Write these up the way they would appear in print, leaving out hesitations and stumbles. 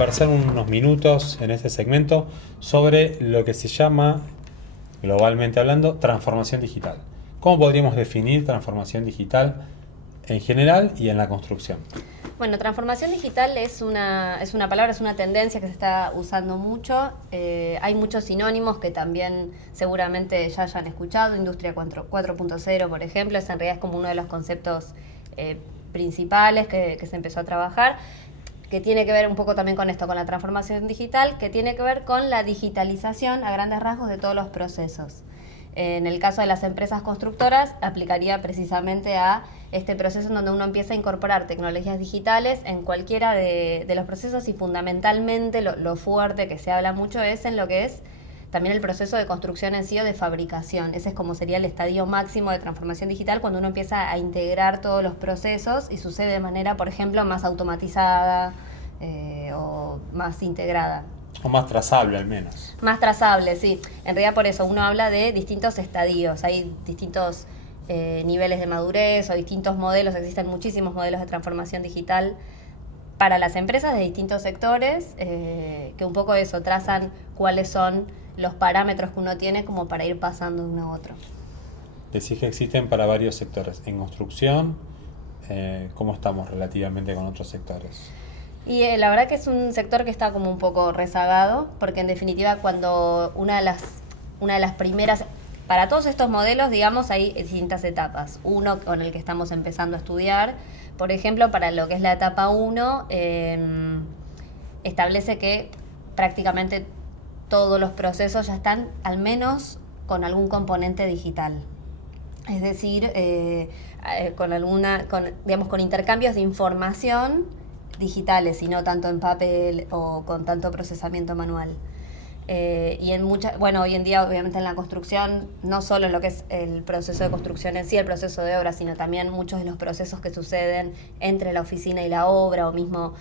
conversar unos minutos en este segmento sobre lo que se llama, globalmente hablando, transformación digital. ¿Cómo podríamos definir transformación digital en general y en la construcción? Bueno, transformación digital es una palabra, es una tendencia que se está usando mucho. Hay muchos sinónimos que también seguramente ya hayan escuchado. Industria 4.0, por ejemplo, en realidad es como uno de los conceptos principales que se empezó a trabajar, que tiene que ver un poco también con esto, con la transformación digital, que tiene que ver con la digitalización a grandes rasgos de todos los procesos. En el caso de las empresas constructoras, aplicaría precisamente a este proceso en donde uno empieza a incorporar tecnologías digitales en cualquiera de los procesos, y fundamentalmente lo fuerte que se habla mucho es en lo que es también el proceso de construcción en sí o de fabricación. Ese es como sería el estadio máximo de transformación digital, cuando uno empieza a integrar todos los procesos y sucede de manera, por ejemplo, más automatizada o más integrada. O más trazable al menos. Más trazable, sí. En realidad por eso uno habla de distintos estadios. Hay distintos niveles de madurez o distintos modelos. Existen muchísimos modelos de transformación digital para las empresas de distintos sectores que un poco eso, trazan cuáles son los parámetros que uno tiene como para ir pasando de uno a otro. Decís que existen para varios sectores. En construcción, ¿cómo estamos relativamente con otros sectores? Y la verdad que es un sector que está como un poco rezagado, porque en definitiva cuando una de las primeras, para todos estos modelos, digamos, hay distintas etapas. Uno con el que estamos empezando a estudiar, por ejemplo, para lo que es la etapa 1, establece que prácticamente todos los procesos ya están al menos con algún componente digital. Es decir, con intercambios de información digitales y no tanto en papel o con tanto procesamiento manual. Y hoy en día obviamente en la construcción, no solo en lo que es el proceso de construcción en sí, el proceso de obra, sino también muchos de los procesos que suceden entre la oficina y la obra o mismo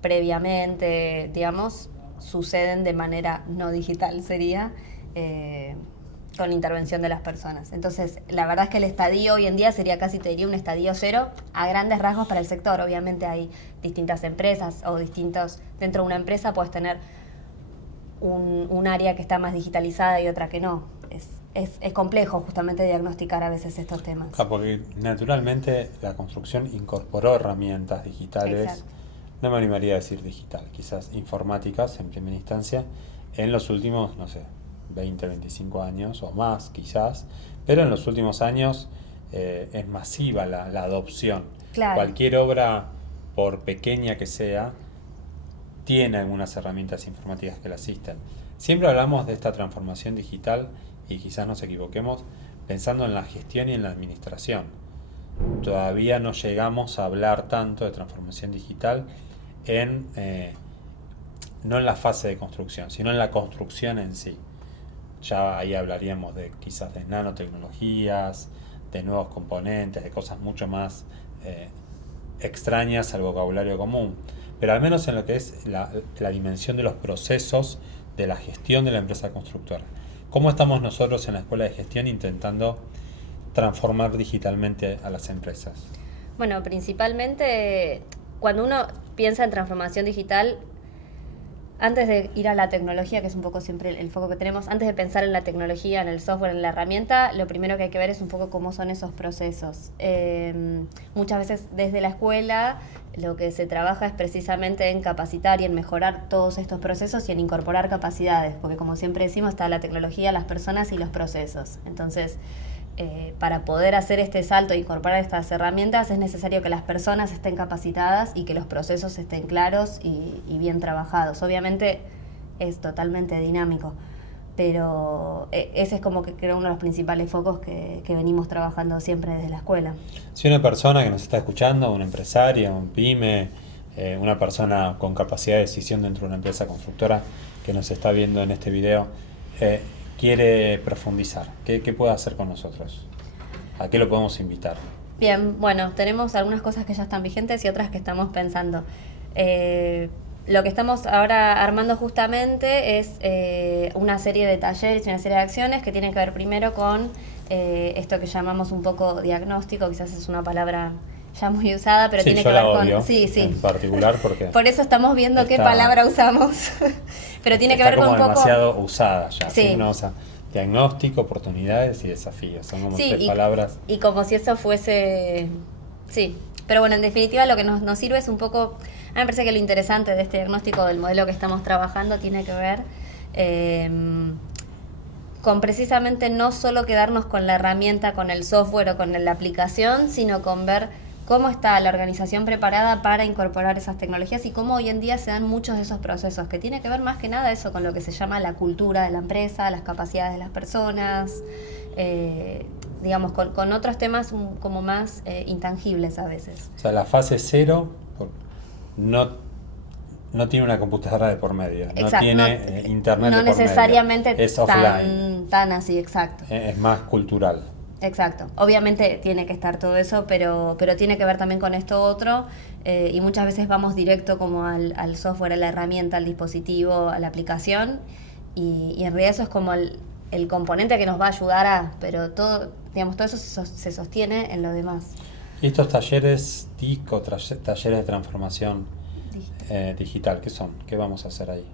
previamente, digamos, suceden de manera no digital, sería con la intervención de las personas. Entonces, la verdad es que el estadio hoy en día sería casi, te diría, un estadio cero a grandes rasgos para el sector. Obviamente hay distintas empresas o dentro de una empresa puedes tener un área que está más digitalizada y otra que no. Es complejo justamente diagnosticar a veces estos temas. Porque naturalmente la construcción incorporó herramientas digitales. Exacto. No me animaría a decir digital, quizás informáticas en primera instancia, en los últimos, 20, 25 años o más quizás, pero en los últimos años es masiva la adopción. Claro. Cualquier obra, por pequeña que sea, tiene algunas herramientas informáticas que la asisten. Siempre hablamos de esta transformación digital, y quizás nos equivoquemos, pensando en la gestión y en la administración. Todavía no llegamos a hablar tanto de transformación digital no en la fase de construcción, sino en la construcción en sí. Ya ahí hablaríamos quizás de nanotecnologías, de nuevos componentes, de cosas mucho más extrañas al vocabulario común. Pero al menos en lo que es la dimensión de los procesos de la gestión de la empresa constructora. ¿Cómo estamos nosotros en la Escuela de Gestión intentando transformar digitalmente a las empresas? Bueno, principalmente cuando uno piensa en transformación digital, antes de ir a la tecnología, que es un poco siempre el foco que tenemos, antes de pensar en la tecnología, en el software, en la herramienta, lo primero que hay que ver es un poco cómo son esos procesos. Muchas veces desde la escuela lo que se trabaja es precisamente en capacitar y en mejorar todos estos procesos y en incorporar capacidades, porque como siempre decimos, está la tecnología, las personas y los procesos. Entonces, para poder hacer este salto e incorporar estas herramientas es necesario que las personas estén capacitadas y que los procesos estén claros y bien trabajados. Obviamente es totalmente dinámico, pero ese es como que creo uno de los principales focos que venimos trabajando siempre desde la escuela. Si una persona que nos está escuchando, un empresario, un pyme, una persona con capacidad de decisión dentro de una empresa constructora que nos está viendo en este video, quiere profundizar, ¿qué puede hacer con nosotros? ¿A qué lo podemos invitar? Bien, bueno, tenemos algunas cosas que ya están vigentes y otras que estamos pensando. Lo que estamos ahora armando justamente es una serie de talleres y una serie de acciones que tienen que ver primero con esto que llamamos un poco diagnóstico, quizás es una palabra ya muy usada, pero Sí, tiene yo que la ver odio, con... Sí, sí. en particular porque Por eso estamos viendo qué está- palabra usamos. Pero tiene que está ver con como un poco... demasiado usada ya. Sí. ¿Sí? ¿No? O sea, diagnóstico, oportunidades y desafíos. Son como Sí, tres palabras. y como si eso fuese... Sí, pero bueno, en definitiva lo que nos sirve es un poco... A mí me parece que lo interesante de este diagnóstico del modelo que estamos trabajando tiene que ver con precisamente no solo quedarnos con la herramienta, con el software o con la aplicación, sino con ver cómo está la organización preparada para incorporar esas tecnologías y cómo hoy en día se dan muchos de esos procesos, que tiene que ver más que nada eso con lo que se llama la cultura de la empresa, las capacidades de las personas, digamos, con otros temas como más intangibles a veces. O sea, la fase cero no, no tiene una computadora de por medio, no Exacto, tiene internet no de por medio. necesariamente Es offline, tan así, exacto. es más cultural. Exacto. Obviamente tiene que estar todo eso, pero tiene que ver también con esto otro y muchas veces vamos directo como al software, a la herramienta, al dispositivo, a la aplicación y en realidad eso es como el componente que nos va a ayudar pero todo, digamos, todo eso se sostiene en lo demás. ¿Y estos talleres TIC o talleres de transformación digital, qué son? ¿Qué vamos a hacer ahí?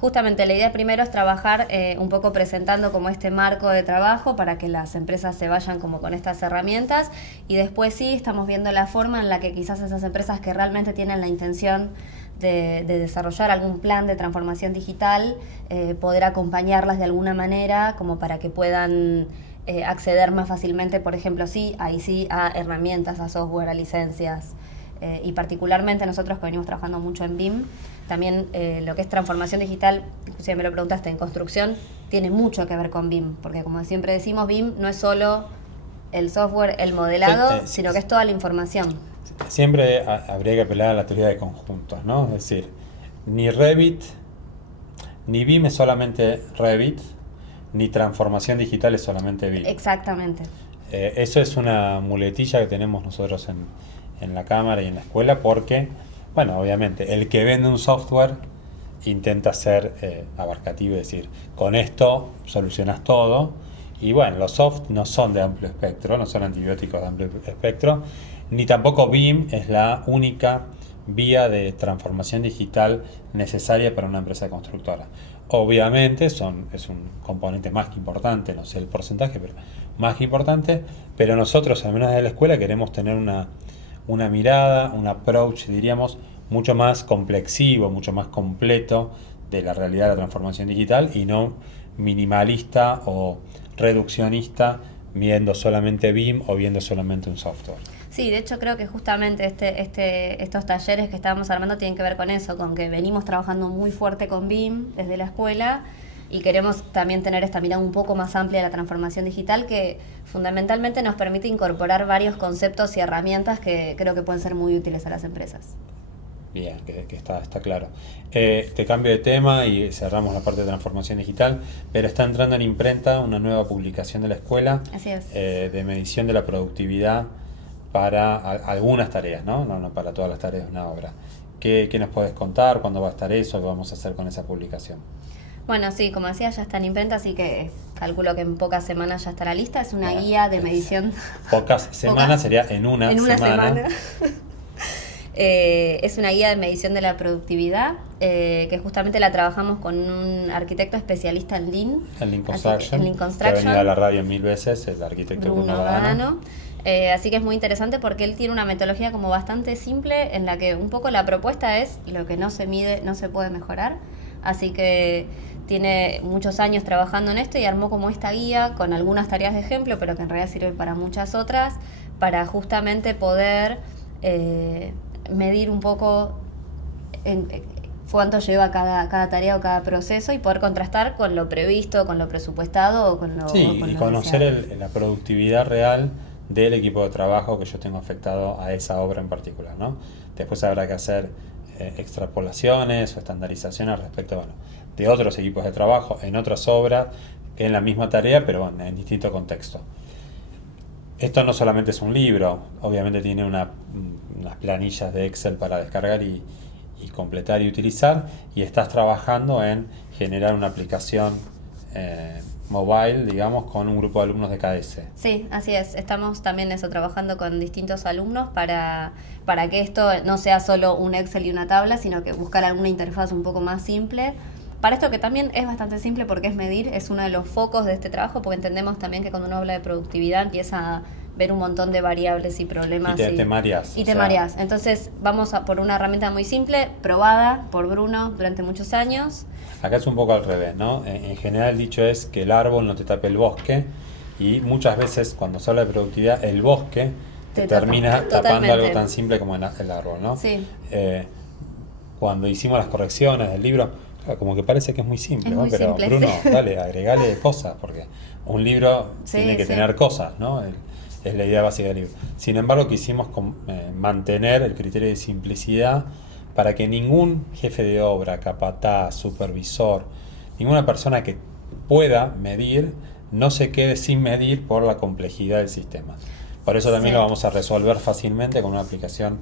Justamente la idea primero es trabajar un poco presentando como este marco de trabajo para que las empresas se vayan como con estas herramientas y después sí estamos viendo la forma en la que quizás esas empresas que realmente tienen la intención de desarrollar algún plan de transformación digital, poder acompañarlas de alguna manera como para que puedan acceder más fácilmente, por ejemplo, ahí sí, a herramientas, a software, a licencias. Y particularmente nosotros que venimos trabajando mucho en BIM, también lo que es transformación digital, inclusive me lo preguntaste, en construcción, tiene mucho que ver con BIM, porque como siempre decimos, BIM no es solo el software, el modelado, sino que es toda la información. Siempre habría que apelar a la teoría de conjuntos, ¿no? Es decir, ni Revit, ni BIM es solamente Revit, ni transformación digital es solamente BIM. Exactamente. Eso es una muletilla que tenemos nosotros en la cámara y en la escuela porque, bueno, obviamente, el que vende un software intenta ser abarcativo, es decir, con esto solucionas todo. Y bueno, los soft no son de amplio espectro, no son antibióticos de amplio espectro, ni tampoco BIM es la única vía de transformación digital necesaria para una empresa constructora. Obviamente es un componente más que importante, no sé el porcentaje, pero más que importante, pero nosotros, al menos desde la escuela, queremos tener una mirada, un approach, diríamos, mucho más complexivo, mucho más completo de la realidad de la transformación digital y no minimalista o reduccionista viendo solamente BIM o viendo solamente un software. Sí, de hecho creo que justamente estos talleres que estábamos armando tienen que ver con eso, con que venimos trabajando muy fuerte con BIM desde la escuela y queremos también tener esta mirada un poco más amplia de la transformación digital que fundamentalmente nos permite incorporar varios conceptos y herramientas que creo que pueden ser muy útiles a las empresas. Bien, que está claro. Te cambio de tema y cerramos la parte de transformación digital, pero está entrando en imprenta una nueva publicación de la escuela. Así es. De medición de la productividad para algunas tareas, ¿no? No para todas las tareas de una obra. ¿Qué nos puedes contar? ¿Cuándo va a estar eso? ¿Qué vamos a hacer con esa publicación? Bueno, sí, como decía, ya está en imprenta, así que calculo que en pocas semanas ya estará lista. Es una guía de medición. Pocas semanas sería en una semana. Es una guía de medición de la productividad que justamente la trabajamos con un arquitecto especialista en Lean. En Lean Construction. En Lean Construction. Que ha venido a la radio 1000 veces, el arquitecto Bruno Badano. Así que es muy interesante porque él tiene una metodología como bastante simple en la que un poco la propuesta es lo que no se mide no se puede mejorar. Así que tiene muchos años trabajando en esto y armó como esta guía con algunas tareas de ejemplo, pero que en realidad sirve para muchas otras, para justamente poder medir un poco cuánto lleva cada tarea o cada proceso y poder contrastar con lo previsto, con lo presupuestado o con lo Sí, con y lo conocer la productividad real del equipo de trabajo que yo tengo afectado a esa obra en particular, ¿no? Después habrá que hacer extrapolaciones o estandarizaciones respecto, bueno, de otros equipos de trabajo en otras obras que en la misma tarea, pero bueno, en distinto contexto. Esto no solamente es un libro, obviamente tiene unas planillas de Excel para descargar y completar y utilizar, y estás trabajando en generar una aplicación mobile, digamos, con un grupo de alumnos de KS. Sí, así es. Estamos también trabajando con distintos alumnos para que esto no sea solo un Excel y una tabla, sino que buscar alguna interfaz un poco más simple. Para esto que también es bastante simple porque es medir, es uno de los focos de este trabajo, porque entendemos también que cuando uno habla de productividad empieza a ver un montón de variables y problemas. Y te mareás. Y te mareás. Entonces vamos por una herramienta muy simple, probada por Bruno durante muchos años. Acá es un poco al revés, ¿no? En general el dicho es que el árbol no te tape el bosque, y muchas veces cuando se habla de productividad, el bosque te termina tapando algo tan simple como el árbol, ¿no? Sí. Cuando hicimos las correcciones del libro, como que parece que es muy simple, es ¿no? muy Pero simple, Bruno, sí. dale, agregale cosas, porque un libro tiene que tener cosas, ¿no? Es la idea básica del libro. Sin embargo, quisimos mantener el criterio de simplicidad para que ningún jefe de obra, capataz, supervisor, ninguna persona que pueda medir, no se quede sin medir por la complejidad del sistema. Por eso también lo vamos a resolver fácilmente con una aplicación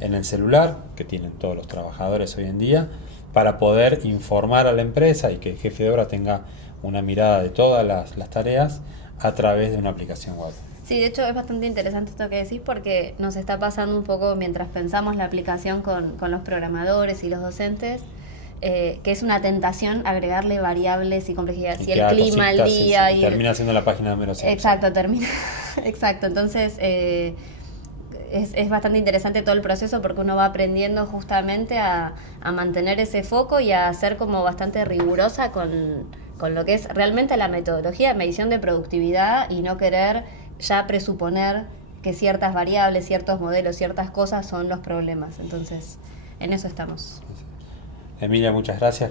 en el celular, que tienen todos los trabajadores hoy en día, para poder informar a la empresa y que el jefe de obra tenga una mirada de todas las tareas a través de una aplicación web. Sí, de hecho es bastante interesante esto que decís porque nos está pasando un poco mientras pensamos la aplicación con los programadores y los docentes, que es una tentación agregarle variables y complejidad. Si el clima, el día... Y termina siendo la página número 5. Exacto, exacto, entonces es bastante interesante todo el proceso porque uno va aprendiendo justamente a mantener ese foco y a ser como bastante rigurosa con lo que es realmente la metodología de medición de productividad y no querer ya presuponer que ciertas variables, ciertos modelos, ciertas cosas son los problemas. Entonces, en eso estamos. Emilia, muchas gracias.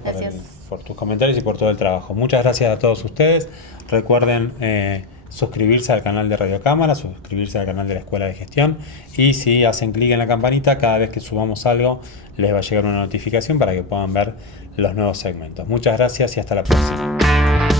Por tus comentarios y por todo el trabajo. Muchas gracias a todos ustedes. Recuerden suscribirse al canal de Radio Cámara, suscribirse al canal de la Escuela de Gestión, y si hacen clic en la campanita, cada vez que subamos algo les va a llegar una notificación para que puedan ver los nuevos segmentos. Muchas gracias y hasta la próxima.